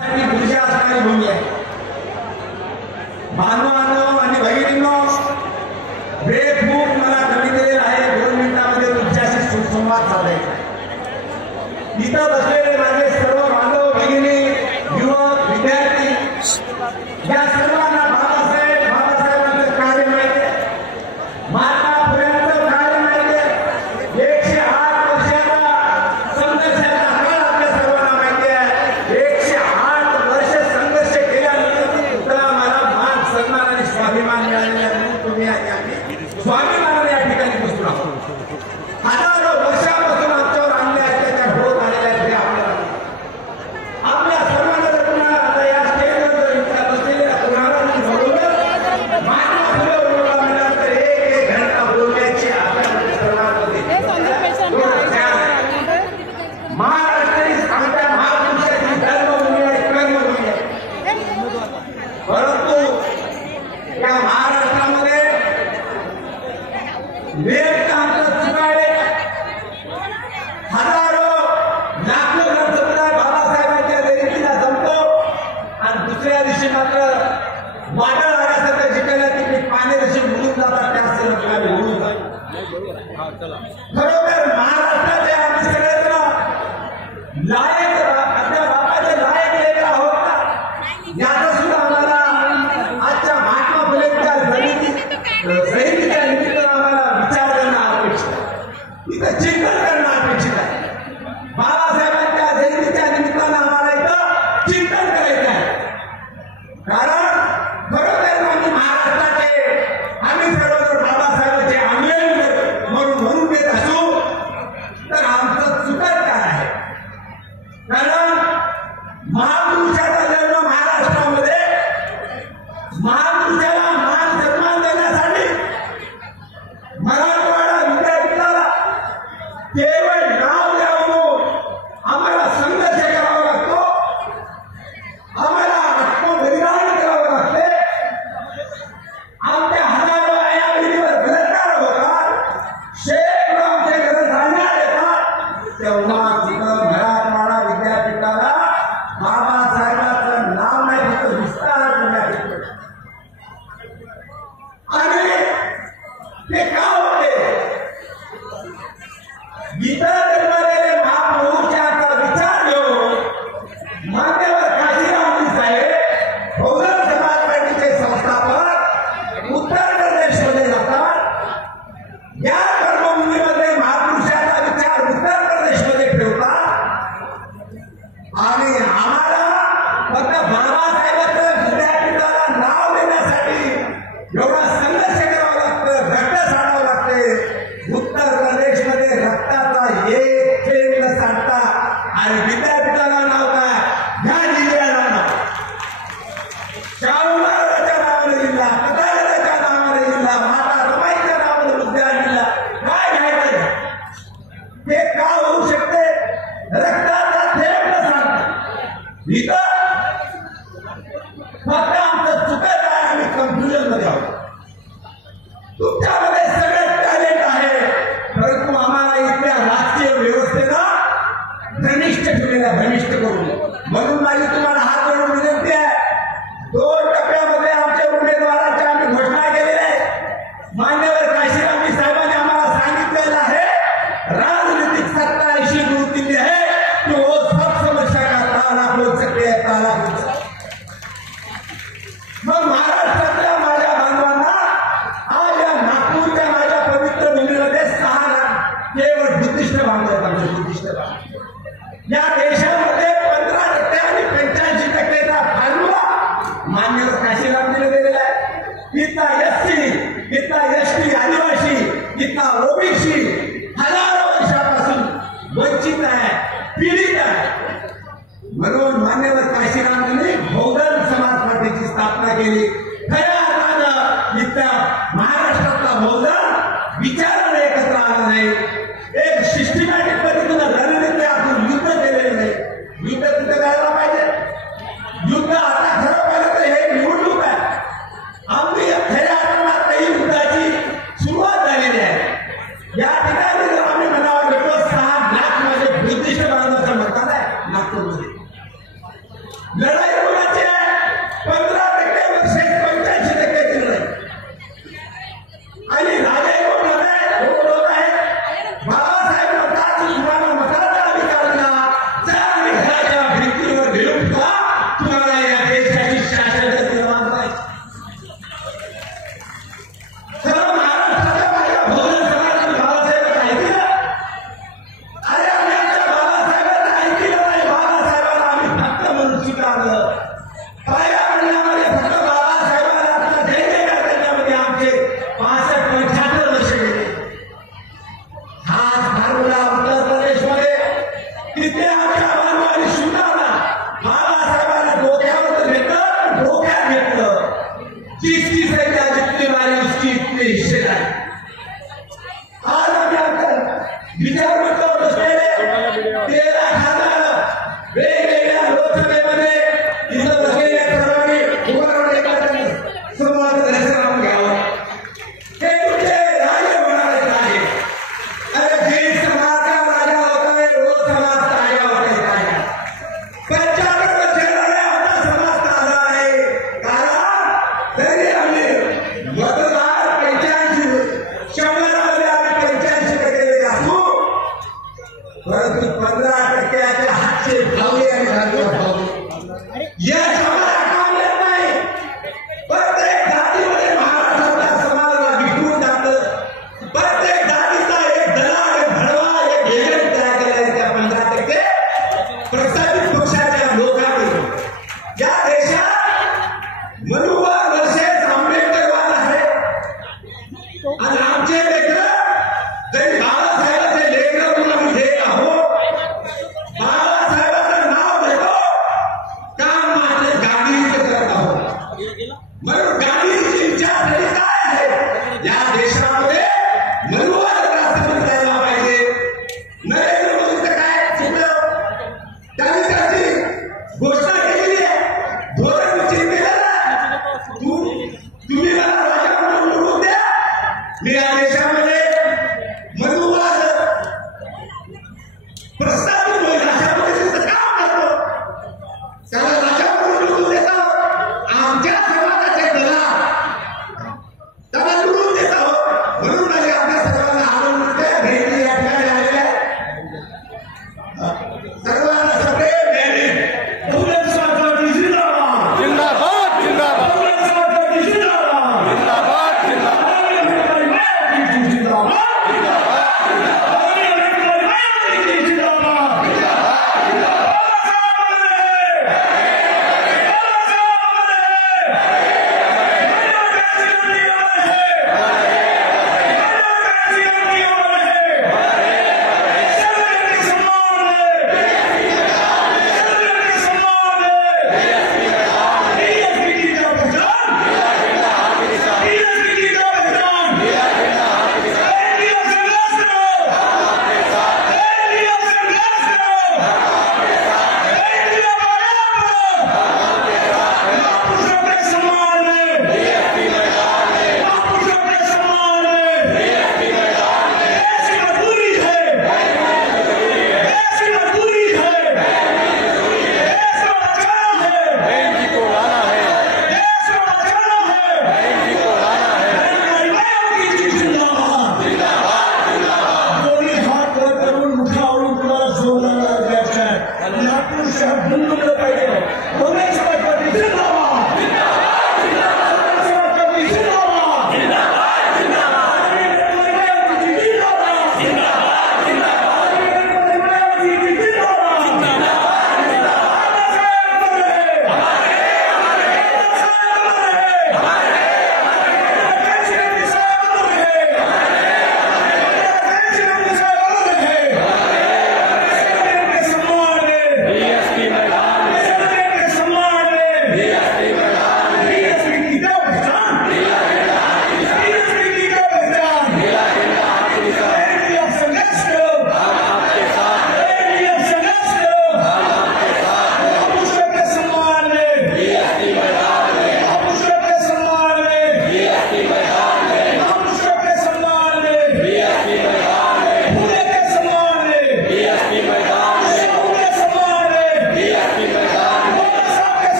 ऊर्जा असणारी भूमी आहे. बांधवांनो आणि भगिनींनो, वेळ खूप मला कमी दिलेला आहे. 2 मिनिटांमध्ये तुमच्याशी सुसंवाद साधायचा आहे. इथं बसलेले माझे सर्व बांधव भगिनी, युवक, विद्यार्थी या सर्वांना बाबासाहेबांचं कार्य माहिती आहे. महात्मा फुल्यांचं कार्य माहिती आहे. 108 वर्षाचा संघर्षाचा काळ आपल्या सर्वांना माहिती आहे. 108 वर्ष संघर्ष केल्यानंतर सुद्धा मला मान, सन्मान आणि स्वाभिमान मिळालेला म्हणून तुम्ही स्वाभिमानाने या ठिकाणी बसलो आहोत. हजारो वर्षापासून आमच्यावर आणले त्याच्या होत आलेल्या ते आपल्या सर्वांना जर तुम्हाला आता या स्टेजवर जर इथं बसलेल्या कुणाला बरोबर महात्मा फुले उर्मिला मिळाला तर एक घंटा बोलण्याची आपल्यामध्ये सर्वांमध्ये महाराष्ट्राची आमच्या महापुरुषाची धर्मभूमी आहे, कर्मभूमी आहे. परंतु या महाराष्ट्रामध्ये वेद आमचं चुकाळे हजारो लाखो समुदाय बाबासाहेबांच्या जयंतीला जमतो आणि दुसऱ्या दिवशी मात्र वादळ आल्यासारखं जिकडे तिकडे पाणी जसे बुडून जातात त्या सर्व बुडून जातात. खरोखर महाराष्ट्राचे आम्ही सगळेजण लायक आपल्या बापाचे लायक लेकर आहोत का याचा सुद्धा आम्हाला आजच्या महात्मा फुलेंच्या जयंतीच्या निमित्तानं आम्हाला विचार करणं अपेक्षित आहे. इथं चिंतन करणं अपेक्षित आहे. बाबासाहेबांच्या जयंतीच्या निमित्तानं आम्हाला इथं चिंतन करायचं आहे. कारण खरोखर आम्ही महाराष्ट्राचे आम्ही सर्वजण बाबासाहेबांचे अनुयायी म्हणून देत असू तर आमचं चुकत काय आहे. कारण महापुरुषाचा जन्म महाराष्ट्रामध्ये महापुरुषाला मान सन्मान देण्यासाठी मराठवाडा विद्यापीठाला केवळ नाव द्यावं आम्हाला संघर्ष करावा लागतो. आम्हाला आत्मबलिदान करावं लागते. आमच्या हजारो आयाविधीवर बलात्कार होतात. शेकडो आमचे घर जाण्यात येतात. तेव्हा तिथं मराठवाडा विद्यापीठाला बाबासाहेबांचं नाव नाही फक्त विस्तार करण्यात येतो. आणि ते का होते इतर जन्मलेले महापुरुषाचा विचार घेऊन मान्यवर काशीराम साहेब बहुजन समाज पार्टीचे संस्थापक उत्तर प्रदेशमध्ये जातात. या कर्मभूमीमध्ये महापुरुषाचा विचार उत्तर प्रदेशमध्ये ठेवतात आणि आम्हाला फक्त बाबासाहेबांचं विद्यापीठाला नाव देण्यासाठी एवढा संघर्ष करावा लागतं, रक्त सांडावं लागते. उत्तर प्रदेशमध्ये रक्ताचा एक थेंब न सांडता आणि विद्यापीठाला नाव काय ह्या जिल्ह्याला नाव शाहू महाराजांच्या नावाने जिल्हा, तथागताच्या नावाने जिल्हा, माता रमाईच्या नावाने उद्यान जिल्हा काय घ्यायचं ते का होऊ शकते. रक्ताचा थेंब न सांडता इथं फक्त आमचं चुकत आहे. आम्ही कन्फ्युजन मध्ये आहोत. तुमच्यामध्ये सगळं टॅलेंट आहे परंतु आम्हाला इथल्या राजकीय व्यवस्थेनं घनिष्ठ ठेवलेला घनिष्ठ करून म्हणून माझी तुम्हाला हात जोडून विनंती आहे. 2 टप्प्यामध्ये आमच्या उमेदवाराच्या आम्ही घोषणा केलेल्या आहे. मान्यवर काशीराम साहेबांनी आम्हाला सांगितलेलं आहे राजनीतिक सत्ता ऐसी गुरुती है कि वो सब समस्या का ताला खोल सकते हैं, ताला खोल सकते. मग महाराष्ट्रातल्या माझ्या बांधवांना आज या नागपूरच्या माझ्या पवित्र भूमीमध्ये 6 लाख केवळ बुद्धिस्ट बांधव आमचे बुद्धिस्ट बांधव. या देशामध्ये 15% आणि 85%चा फॉर्म्युला मान्यवर काशीरामजीने दिलेला आहे. इथला एससी, इथला एसटी, आदिवासी, इथला ओबीसी हजारो वर्षापासून वंचित आहे, पीडित आहे. म्हणून मान्यवर काशीरामजीने लढाई कोणाची आहे? 15% वर्सेस 85% ची लढाई. आणि राजे कोण लढाई लोक आहेत. बाबासाहेब म्हणतात तुम्हाला मताचा अधिकार दिला, जर घराच्या भिंतीवर भिडून तुम्हाला या देशाची शासन निर्माण करायची. सर्व महाराष्ट्राच्या माझ्या बहुजन समाजाने बाबासाहेबांना ऐकलं. अरे आम्ही आमच्या बाबासाहेबांना ऐकलं नाही, बाबासाहेबांना आम्ही फक्त म्हणून स्वीकारलं.